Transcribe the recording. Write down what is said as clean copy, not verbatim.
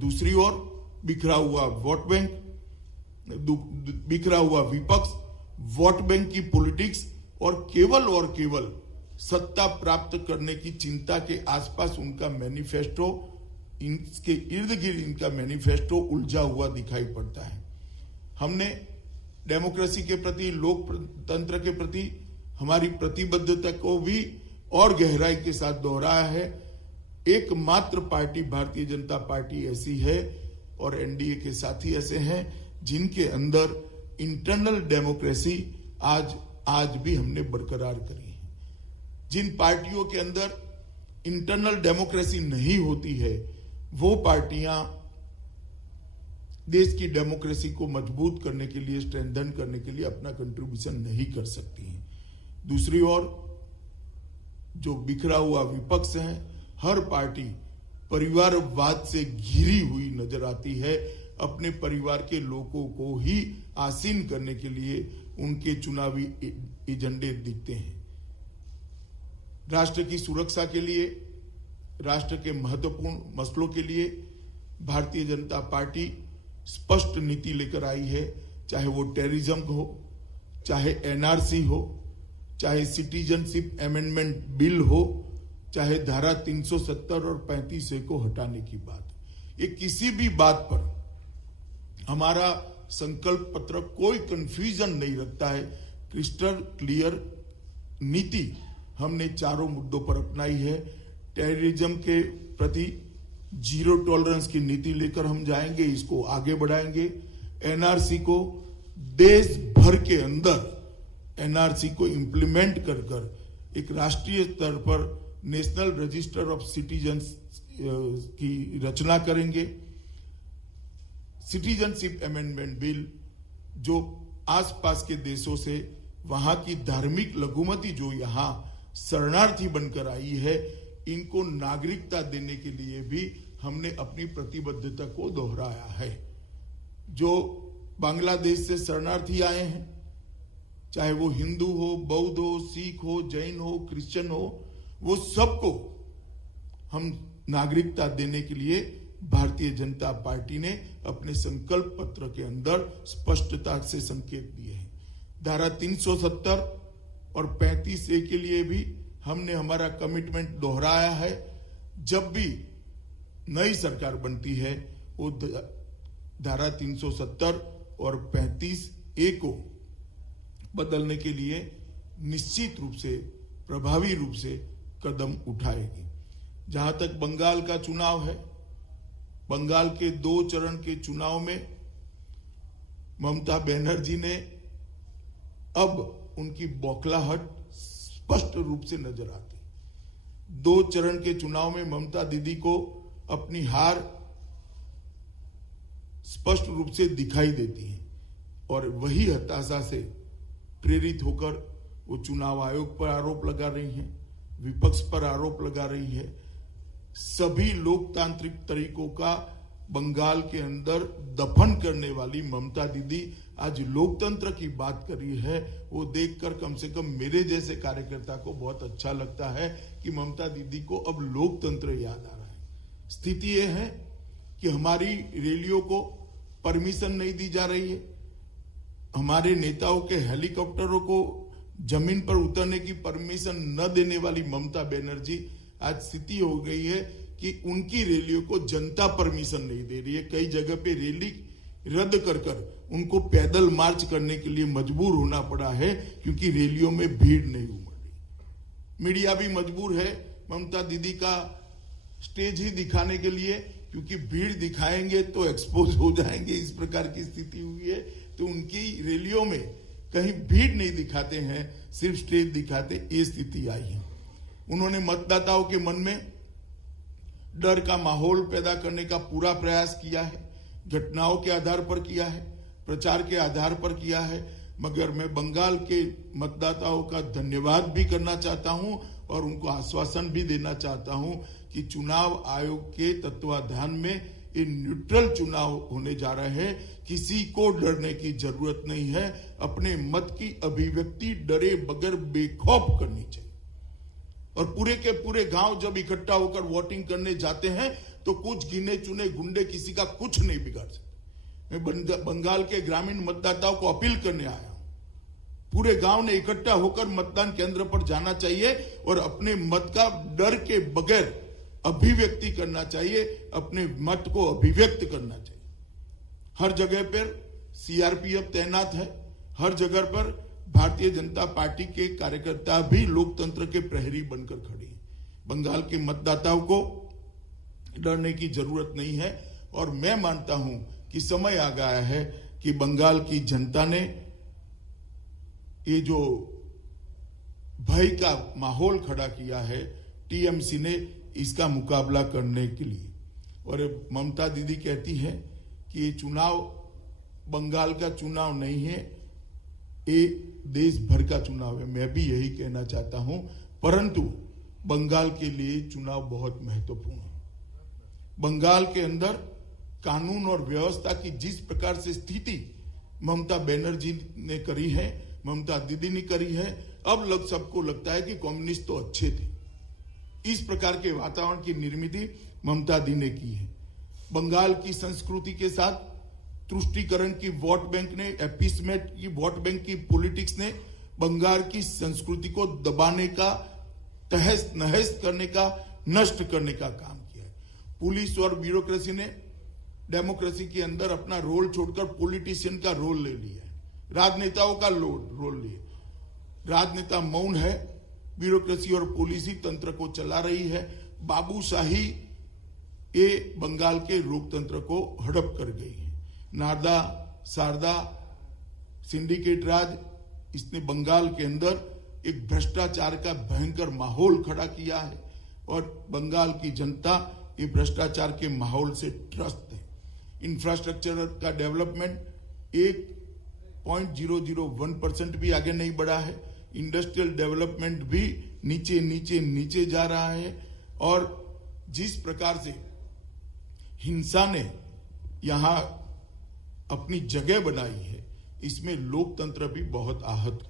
दूसरी ओर बिखरा हुआ वोट बैंक, बिखरा हुआ विपक्ष, वोट बैंक की पॉलिटिक्स और केवल सत्ता प्राप्त करने की चिंता के आसपास उनका मैनिफेस्टो, इनके इर्द गिर्द इनका मैनिफेस्टो उलझा हुआ दिखाई पड़ता है। हमने डेमोक्रेसी के प्रति, लोकतंत्र के प्रति हमारी प्रतिबद्धता को भी और गहराई के साथ दोहराया है। एकमात्र पार्टी भारतीय जनता पार्टी ऐसी है और एनडीए के साथी ऐसे हैं जिनके अंदर इंटरनल डेमोक्रेसी आज भी हमने बरकरार करी है। जिन पार्टियों के अंदर इंटरनल डेमोक्रेसी नहीं होती है, वो पार्टियां देश की डेमोक्रेसी को मजबूत करने के लिए, स्ट्रेंथन करने के लिए अपना कंट्रीब्यूशन नहीं कर सकती हैं। दूसरी ओर जो बिखरा हुआ विपक्ष है, हर पार्टी परिवारवाद से घिरी हुई नजर आती है। अपने परिवार के लोगों को ही आसीन करने के लिए उनके चुनावी एजेंडे दिखते हैं। राष्ट्र की सुरक्षा के लिए, राष्ट्र के महत्वपूर्ण मसलों के लिए भारतीय जनता पार्टी स्पष्ट नीति लेकर आई है। चाहे वो टेररिज्म हो, चाहे एनआरसी हो, चाहे सिटीजनशिप अमेंडमेंट बिल हो, चाहे धारा 370 और 35A को हटाने की बात, ये किसी भी बात पर हमारा संकल्प पत्र कोई कंफ्यूजन नहीं रखता है। क्रिस्टल क्लियर नीति हमने चारों मुद्दों पर अपनाई है। टेररिज्म के प्रति जीरो टॉलरेंस की नीति लेकर हम जाएंगे, इसको आगे बढ़ाएंगे। एनआरसी को देश भर के अंदर एनआरसी को इंप्लीमेंट कर एक राष्ट्रीय स्तर पर नेशनल रजिस्टर ऑफ सिटीजन्स की रचना करेंगे। सिटीजनशिप अमेंडमेंट बिल जो आसपास के देशों से वहां की धार्मिक लघुमती जो यहां शरणार्थी बनकर आई है, इनको नागरिकता देने के लिए भी हमने अपनी प्रतिबद्धता को दोहराया है। जो बांग्लादेश से शरणार्थी आए हैं, चाहे वो हिंदू हो, बौद्ध हो, सिख हो, जैन हो, क्रिश्चियन हो, वो सबको हम नागरिकता देने के लिए भारतीय जनता पार्टी ने अपने संकल्प पत्र के अंदर स्पष्टता से संकेत दिए हैं। धारा 370 और 35A के लिए भी हमने हमारा कमिटमेंट दोहराया है। जब भी नई सरकार बनती है, वो धारा 370 और 35A को बदलने के लिए निश्चित रूप से, प्रभावी रूप से कदम उठाएगी। जहां तक बंगाल का चुनाव है, बंगाल के 2 चरण के चुनाव में ममता बनर्जी ने अब उनकी बौखलाहट स्पष्ट रूप से नजर आती। 2 चरण के चुनाव में ममता दीदी को अपनी हार स्पष्ट रूप से दिखाई देती है और वही हताशा से प्रेरित होकर वो चुनाव आयोग पर आरोप लगा रही हैं, विपक्ष पर आरोप लगा रही है। सभी लोकतांत्रिक तरीकों का बंगाल के अंदर दफन करने वाली ममता दीदी आज लोकतंत्र की बात कर रही है। वो देखकर कम से कम मेरे जैसे कार्यकर्ता को बहुत अच्छा लगता है कि ममता दीदी को अब लोकतंत्र याद आ रहा है। स्थिति ये है कि हमारी रैलियों को परमिशन नहीं दी जा रही है, हमारे नेताओं के हेलीकॉप्टरों को जमीन पर उतरने की परमिशन न देने वाली ममता बनर्जी, आज स्थिति हो गई है कि उनकी रैलियों को जनता परमिशन नहीं दे रही है। कई जगह पे रैली रद्द कर उनको पैदल मार्च करने के लिए मजबूर होना पड़ा है, क्योंकि रैलियों में भीड़ नहीं उमड़ रही। मीडिया भी मजबूर है ममता दीदी का स्टेज ही दिखाने के लिए, क्योंकि भीड़ दिखाएंगे तो एक्सपोज हो जाएंगे, इस प्रकार की स्थिति हुई है। तो उनकी रैलियों में कहीं भीड़ नहीं दिखाते हैं, सिर्फ स्टेज दिखाते, ये स्थिति आई है। उन्होंने मतदाताओं के मन में डर का माहौल पैदा करने का पूरा प्रयास किया है, घटनाओं के आधार पर किया है, प्रचार के आधार पर किया है। मगर मैं बंगाल के मतदाताओं का धन्यवाद भी करना चाहता हूं और उनको आश्वासन भी देना चाहता हूं कि चुनाव आयोग के तत्वाधान में ये न्यूट्रल चुनाव होने जा रहे हैं। किसी को डरने की जरूरत नहीं है। अपने मत की अभिव्यक्ति डरे बगैर बेखौफ करनी चाहिए। और पूरे के पूरे गांव जब इकट्ठा होकर वोटिंग करने जाते हैं तो कुछ गिने चुने गुंडे किसी का कुछ नहीं बिगाड़ सकते। मैं बंगाल के ग्रामीण मतदाताओं को अपील करने आया हूं, पूरे गांव ने इकट्ठा होकर मतदान केंद्र पर जाना चाहिए और अपने मत का डर के बगैर अभिव्यक्ति करना चाहिए, अपने मत को अभिव्यक्त करना चाहिए। हर जगह पर सीआरपीएफ तैनात है, हर जगह पर भारतीय जनता पार्टी के कार्यकर्ता भी लोकतंत्र के प्रहरी बनकर खड़े हैं। बंगाल के मतदाताओं को डरने की जरूरत नहीं है और मैं मानता हूं कि समय आ गया है कि बंगाल की जनता ने ये जो भय का माहौल खड़ा किया है, टीएमसी ने इसका मुकाबला करने के लिए। और ममता दीदी कहती है कि ये चुनाव बंगाल का चुनाव नहीं है, ये देश भर का चुनाव है। मैं भी यही कहना चाहता हूं, परंतु बंगाल के लिए चुनाव बहुत महत्वपूर्ण है। बंगाल के अंदर कानून और व्यवस्था की जिस प्रकार से स्थिति ममता बनर्जी ने करी है, ममता दीदी ने करी है, अब सबको लगता है कि कम्युनिस्ट तो अच्छे थे। इस प्रकार के वातावरण की निर्मित ममता दी ने की है। बंगाल की संस्कृति के साथ तुष्टीकरण की वोट बैंक ने, एपीसमेंट की वोट बैंक की पॉलिटिक्स ने बंगाल की संस्कृति को दबाने का, तहस नहस करने का, नष्ट करने का काम किया है। पुलिस और ब्यूरोक्रेसी ने डेमोक्रेसी के अंदर अपना रोल छोड़कर पॉलिटिशियन का रोल ले लिया है, राजनेताओं का रोल लिया। राजनेता मौन है, ब्यूरोक्रेसी और पुलिस ही तंत्र को चला रही है। बाबूशाही ये बंगाल के लोकतंत्र को हड़प कर गई है। नारदा, शारदा, सिंडिकेट राज, इसने बंगाल के अंदर एक भ्रष्टाचार का भयंकर माहौल खड़ा किया है और बंगाल की जनता ये भ्रष्टाचार के माहौल से त्रस्त है। इंफ्रास्ट्रक्चर का डेवलपमेंट 1.001% भी आगे नहीं बढ़ा है। इंडस्ट्रियल डेवलपमेंट भी नीचे जा रहा है और जिस प्रकार से हिंसा ने यहां अपनी जगह बनाई है, इसमें लोकतंत्र भी बहुत आहत है।